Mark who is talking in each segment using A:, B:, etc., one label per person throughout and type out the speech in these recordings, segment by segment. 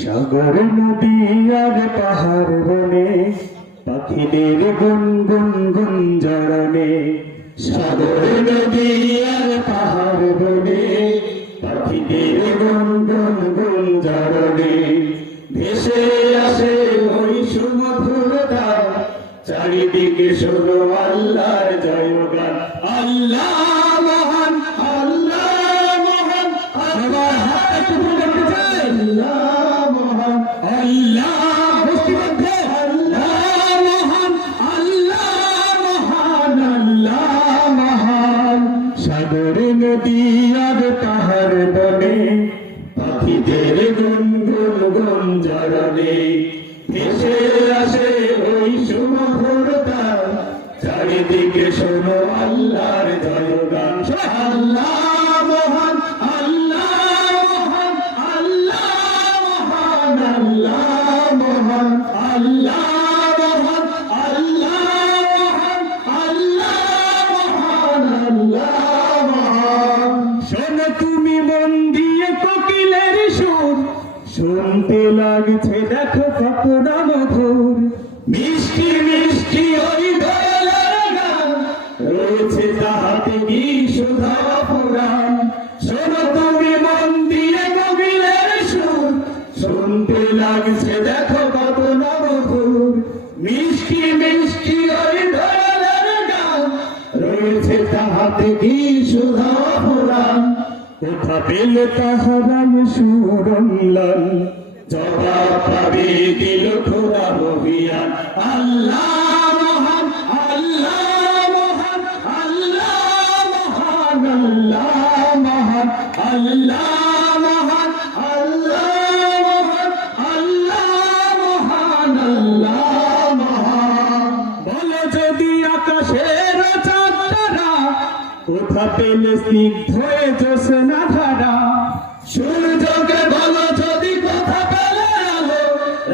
A: সাগর, নদী আর পাহাড় বনে, পাখিদের গুন গুন গুন জরনে সাগর, নদী আর পাহাড় বনে, পাখিদের গুন গুন গুন জরনে ভেসে আসে ওই সুমধুরতা, চারিদিকে শোনো আল্লাহর পাখিদের গুনগুন গুন জরলে ভেসে আসে ওই সুমধুরতা। চারিদিকে শোনো আল্লাহর জয়গান। আল্লাহ মহান আল্লাহ মহান আল্লাহ মহান আল্লাহ মহান, আল্লাহ তুমি মন্দির কোকিলের সুর। শুনতে লাগছে, দেখো কতটা মধুর। মিষ্টি মিষ্টি ওই রয়েছে তাহাতে কি সুধা পুরাণ শোনো তুমি মন দিয়ে কোকিলের সুর। শুনতে লাগছে, দেখো কত মধুর মিষ্টি মিষ্টি ওই রয়েছে তাহাতে কি সুধা কোথা পেল তাহারাই সুরমলাল জবাব পাবে দিল খোদা বহিয়ান আল্লাহ মহান আল্লাহ মহান আল্লাহ মহান আল্লাহ মহান, আল্লাহ কোথা পেলে স্নিগ্ধ জোসনা ধারা? সূর্যকে বলো, যদি কোথা পেলে আলো?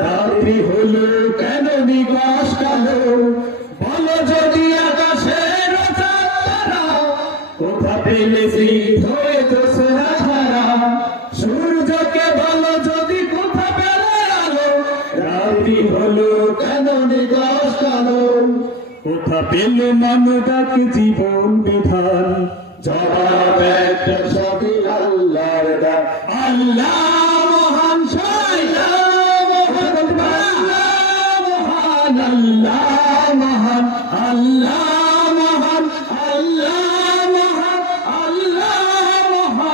A: রাত্রি হলো কেন দিবস কালো? বলো, যদি আকাশের চাঁদরা কোথা পেলে স্নিগ্ধ কোথা পেল মানবাক জীবন বিধান? জবাব সবই আল্লাহ মহান মহান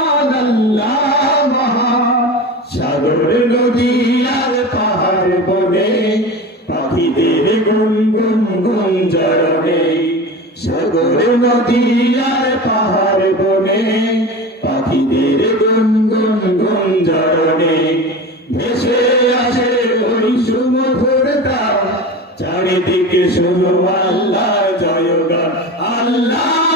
A: আল্লাহ মহান নদী চরণে সগর নদী আর পাহাড় বনে, পাখিদের গুনগুন গুন চরণে ভেসে আসে ওই সুমধুর চারিদিকে শুনো আল্লাহ জয়গান। আল্লাহ